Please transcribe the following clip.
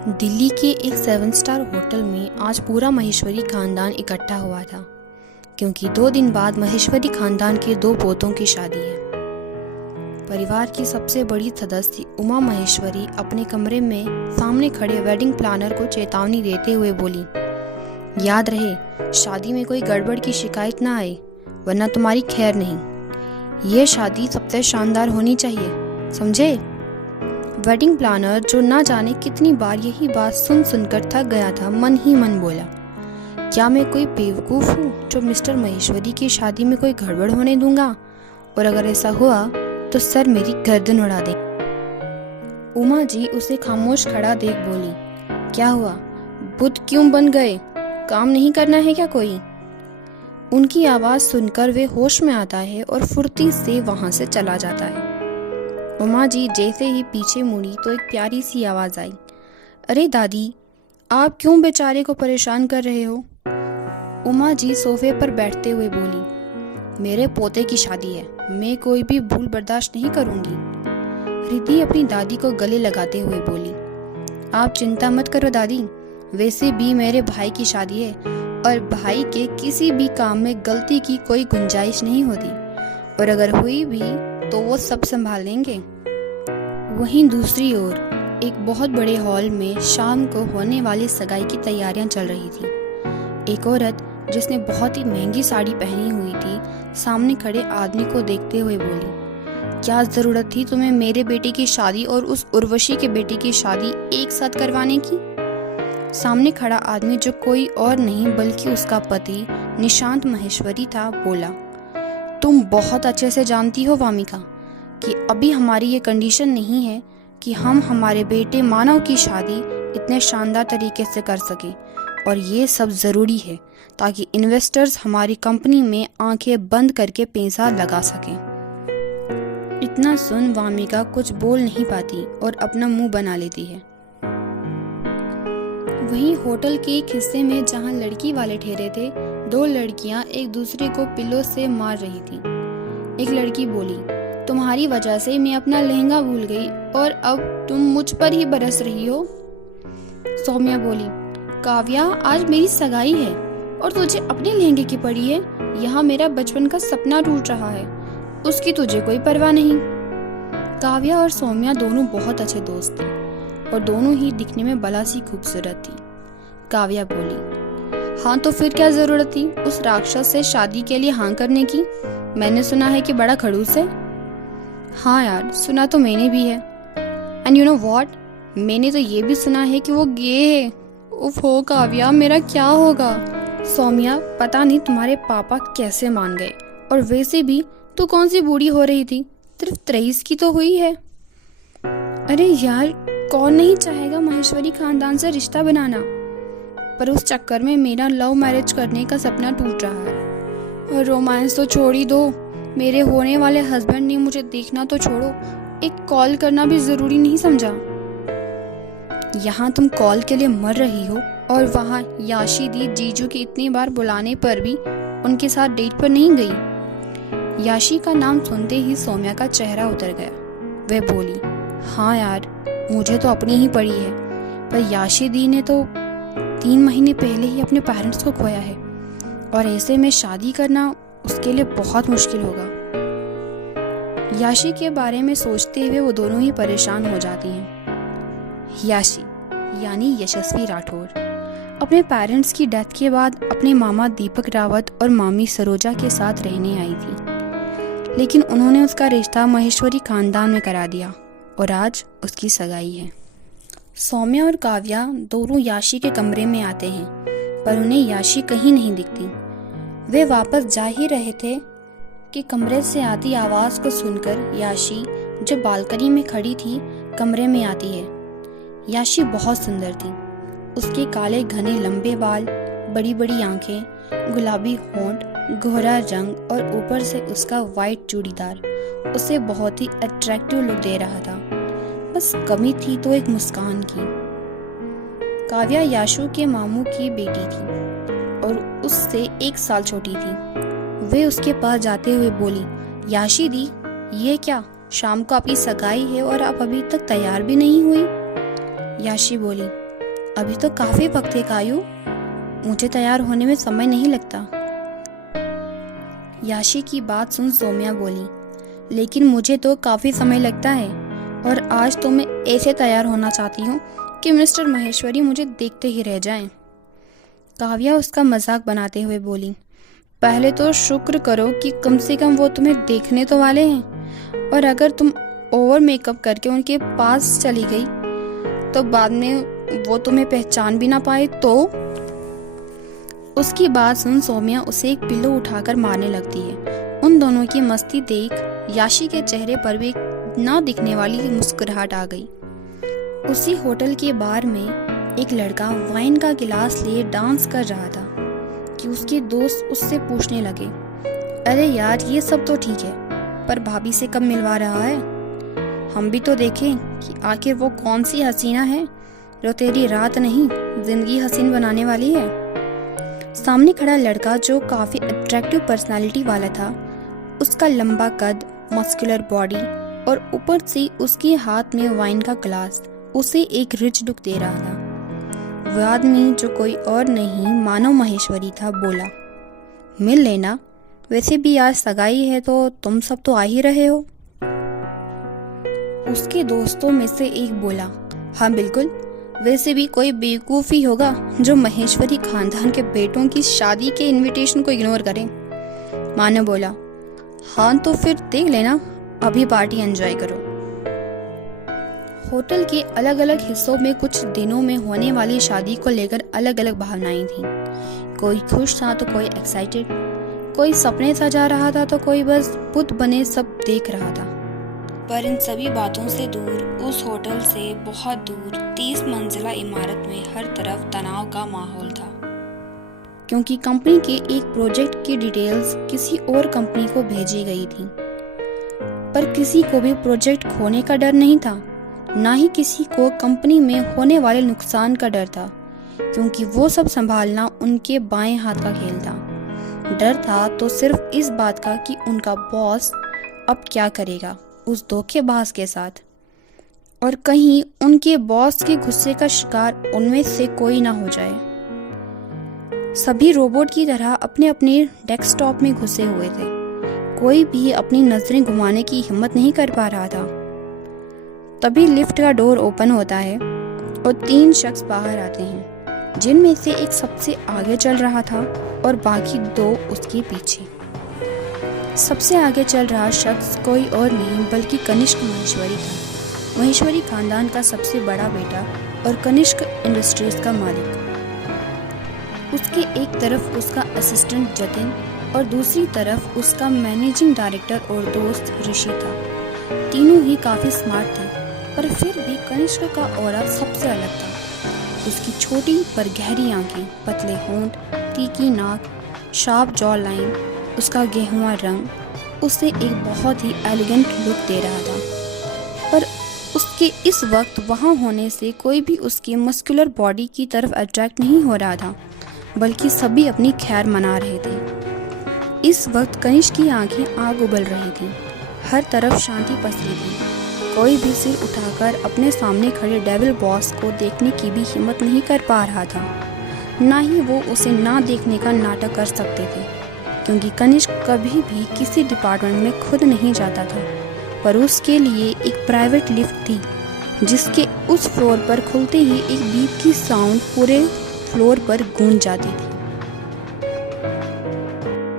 दिल्ली के एक 7 star hotel में आज पूरा महेश्वरी खानदान इकट्ठा हुआ था, क्योंकि 2 दिन बाद महेश्वरी खानदान के 2 पोतों की शादी है। परिवार की सबसे बड़ी सदस्य उमा महेश्वरी अपने कमरे में सामने खड़े वेडिंग प्लानर को चेतावनी देते हुए बोली, याद रहे शादी में कोई गड़बड़ की शिकायत ना आए, वरना तुम्हारी खैर नहीं। ये शादी सबसे शानदार होनी चाहिए, समझे? वेडिंग प्लानर, जो ना जाने कितनी बार यही बात सुन सुनकर थक गया था, मन ही मन बोला, क्या मैं कोई बेवकूफ़ हूँ जो मिस्टर महेश्वरी की शादी में कोई गड़बड़ होने दूंगा? और अगर ऐसा हुआ तो सर मेरी गर्दन उड़ा दे। उमा जी उसे खामोश खड़ा देख बोली, क्या हुआ? बुद्ध क्यों बन गए? काम नहीं करना है क्या कोई? उनकी आवाज़ सुनकर वे होश में आता है और फुर्ती से वहाँ से चला जाता है। उमा जी जैसे ही पीछे मुड़ी तो एक प्यारी सी आवाज़ आई, अरे दादी, आप क्यों बेचारे को परेशान कर रहे हो? उमा जी सोफे पर बैठते हुए बोली, मेरे पोते की शादी है, मैं कोई भी भूल बर्दाश्त नहीं करूंगी। रिद्धि अपनी दादी को गले लगाते हुए बोली, आप चिंता मत करो दादी, वैसे भी मेरे भाई की शादी है और भाई के किसी भी काम में गलती की कोई गुंजाइश नहीं होती, और अगर हुई भी तो वो सब संभाल लेंगे। वहीं दूसरी ओर एक बहुत बड़े हॉल में शाम को होने वाली सगाई की तैयारियां चल रही थी। एक औरत जिसने बहुत ही महंगी साड़ी पहनी हुई थी सामने खड़े आदमी को देखते हुए बोली, क्या जरूरत थी तुम्हें मेरे बेटे की शादी और उस उर्वशी के बेटे की शादी एक साथ करवाने की? सामने खड़ा आदमी, जो कोई और नहीं बल्कि उसका पति निशांत महेश्वरी था, बोला, तुम बहुत अच्छे से जानती हो वामिका कि अभी हमारी ये कंडीशन नहीं है कि हम हमारे बेटे मानव की शादी इतने शानदार तरीके से कर सके, और ये सब ज़रूरी है ताकि इन्वेस्टर्स हमारी कंपनी में आंखें बंद करके पैसा लगा सकें। इतना सुन वामिका कुछ बोल नहीं पाती और अपना मुंह बना लेती है। वहीं होटल के एक हिस्से में जहां लड़की वाले ठहरे थे, 2 लड़कियां एक दूसरे को पिल्लों से मार रही थी। एक लड़की बोली, तुम्हारी वजह से मैं अपना लहंगा भूल गई और अब तुम मुझ पर ही बरस रही हो। सौम्या बोली, काव्या, आज मेरी सगाई है और तुझे अपने लहंगे की पड़ी है। यहाँ मेरा बचपन का सपना टूट रहा है, उसकी तुझे कोई परवाह नहीं। काव्या और सौम्या दोनों बहुत अच्छे दोस्त थे और दोनों ही दिखने में भला सी खूबसूरत थी। काव्या बोली, हाँ तो फिर क्या जरूरत थी उस राक्षस से शादी के लिए हाँ करने की? मैंने सुना है कि बड़ा खड़ूस है। हाँ यार, सुना तो मैंने भी है। एंड यू नो व्हाट, मैंने तो ये भी सुना है कि वो गे है। उफ हो काव्या, मेरा क्या होगा? सौम्या, पता नहीं तुम्हारे पापा कैसे मान गए, और वैसे भी तू कौन सी बूढ़ी हो रही थी, सिर्फ 23 की तो हुई है। अरे यार, कौन नहीं चाहेगा महेश्वरी खानदान से रिश्ता बनाना, पर उस चक्कर में मेरा लव मैरिज करने का सपना टूट रहा है। और रोमांस तो छोड़ ही दो, मेरे होने वाले हस्बैंड ने मुझे देखना तो छोड़ो, एक कॉल करना भी जरूरी नहीं समझा। यहाँ तुम कॉल के लिए मर रही हो और वहाँ याशी दी जीजू के इतनी बार बुलाने पर भी उनके साथ डेट पर नहीं गई। याशी का नाम सुनते ही सौम्या का चेहरा उतर गया। वह बोली, हाँ यार, मुझे तो अपनी ही पड़ी है, पर याशी दी ने तो 3 महीने पहले ही अपने पेरेंट्स को खोया है, और ऐसे में शादी करना उसके लिए बहुत मुश्किल होगा। याशी के बारे में सोचते हुए वो दोनों ही परेशान हो जाती हैं। याशी यानी यशस्वी राठौर अपने पेरेंट्स की डेथ के बाद अपने मामा दीपक रावत और मामी सरोजा के साथ रहने आई थी, लेकिन उन्होंने उसका रिश्ता महेश्वरी खानदान में करा दिया और आज उसकी सगाई है। सौम्या और काव्या दोनों याशी के कमरे में आते हैं, पर उन्हें याशी कहीं नहीं दिखती। वे वापस जा ही रहे थे कि कमरे से आती आवाज़ को सुनकर याशी, जो बालकनी में खड़ी थी, कमरे में आती है। याशी बहुत सुंदर थी। उसके काले घने लंबे बाल, बड़ी बड़ी आंखें, गुलाबी होंठ, गोरा रंग और ऊपर से उसका वाइट चूड़ीदार उसे बहुत ही अट्रैक्टिव लुक दे रहा था। बस कमी थी तो एक मुस्कान की। काव्या याशु के मामू की बेटी थी और उससे 1 साल छोटी थी। वे उसके पास जाते हुए बोली, याशी दी, ये क्या, शाम को आपकी सगाई है और आप अभी तक तैयार भी नहीं हुई? याशी बोली, अभी तो काफी वक्त है कायू, मुझे तैयार होने में समय नहीं लगता। याशी की बात सुन सौम्या बोली, लेकिन मुझे तो काफी समय लगता है और आज तो मैं ऐसे तैयार होना चाहती हूँ कि मिस्टर माहेश्वरी मुझे देखते ही रह जाएं। काव्या उसका मजाक बनाते हुए बोली, पहले तो शुक्र करो कि कम से कम वो तुम्हें देखने तो वाले हैं, और अगर तुम ओवर मेकअप करके उनके पास चली गई तो बाद में वो तुम्हें पहचान भी ना पाए तो। उसकी बात सुन सौम्या उसे एक पिल्लो उठाकर मारने लगती है। उन दोनों की मस्ती देख याशी के चेहरे पर भी एक ना दिखने वाली मुस्कुराहट आ गई। उसी होटल के बार में एक लड़का वाइन का गिलास लिए डांस कर रहा था कि उसके दोस्त उससे पूछने लगे, अरे यार ये सब तो ठीक है, पर भाभी से कब मिलवा रहा है? हम भी तो देखें कि आखिर वो कौन सी हसीना है जो तेरी रात नहीं जिंदगी हसीन बनाने वाली है। सामने खड़ा लड़का जो काफी अट्रैक्टिव पर्सनालिटी वाला था, उसका लंबा कद, मस्कुलर बॉडी और ऊपर से उसके हाथ में वाइन का ग्लास उसे एक रिच लुक दे रहा था। वह आदमी जो कोई और नहीं मानव माहेश्वरी था बोला, मिल लेना, वैसे भी आज सगाई है तो तुम सब तो आ ही रहे हो। उसके दोस्तों में से एक बोला, हाँ बिल्कुल, वैसे भी कोई बेवकूफ़ ही होगा जो महेश्वरी खानदान के बेटों की शादी के इनविटेशन को इग्नोर करे। मानव बोला, हाँ तो फिर देख लेना, अभी पार्टी एंजॉय करो। होटल के अलग अलग हिस्सों में कुछ दिनों में होने वाली शादी को लेकर अलग अलग भावनाएं थीं। कोई खुश था तो कोई एक्साइटेड, कोई सपने सजा रहा था तो कोई बस बुत बने सब देख रहा था। पर इन सभी बातों से दूर, उस होटल से बहुत दूर 30 मंजिला इमारत में हर तरफ तनाव का माहौल था, क्योंकि कंपनी के एक प्रोजेक्ट की डिटेल्स किसी और कंपनी को भेजी गई थी। पर किसी को भी प्रोजेक्ट खोने का डर नहीं था, ना ही किसी को कंपनी में होने वाले नुकसान का डर था, क्योंकि वो सब संभालना उनके बाएं हाथ का खेल था। डर था तो सिर्फ इस बात का कि उनका बॉस अब क्या करेगा उस धोखेबाज के साथ, और कहीं उनके बॉस के गुस्से का शिकार उनमें से कोई ना हो जाए। सभी रोबोट की तरह अपने अपने डेस्कटॉप में घुसे हुए थे, कोई भी अपनी नजरें घुमाने की हिम्मत नहीं कर पा रहा था। तभी लिफ्ट का डोर ओपन होता है और 3 शख्स बाहर आते हैं, जिनमें से एक सबसे आगे चल रहा था और बाकी 2 उसके पीछे। सबसे आगे चल रहा शख्स कोई और नहीं बल्कि कनिष्क माहेश्वरी था, माहेश्वरी खानदान का सबसे बड़ा बेटा और कनिष्क इंडस्ट्रीज का मालिक। उसके एक तरफ उसका असिस्टेंट जतिन और दूसरी तरफ उसका मैनेजिंग डायरेक्टर और दोस्त ऋषि था। तीनों ही काफी स्मार्ट थे, पर फिर भी कनिष्क का ऑरा सबसे अलग था। उसकी छोटी पर गहरी आंखें, पतले होंठ, तीखी नाक, शार्प जॉ लाइन, उसका गेहुआ रंग उसे एक बहुत ही एलिगेंट लुक दे रहा था। पर उसके इस वक्त वहाँ होने से कोई भी उसकी मस्कुलर बॉडी की तरफ अट्रैक्ट नहीं हो रहा था, बल्कि सभी अपनी खैर मना रहे थे। इस वक्त कनिष्क की आंखें आग उबल रही थीं, हर तरफ शांति पसरी थी। कोई भी सिर उठाकर अपने सामने खड़े डेविल बॉस को देखने की भी हिम्मत नहीं कर पा रहा था, ना ही वो उसे ना देखने का नाटक कर सकते थे, क्योंकि कनिष्क कभी भी किसी डिपार्टमेंट में खुद नहीं जाता था। पर उसके लिए एक प्राइवेट लिफ्ट थी, जिसके उस फ्लोर पर खुलते ही एक बीप की साउंड पूरे फ्लोर पर गूंज जाती थी।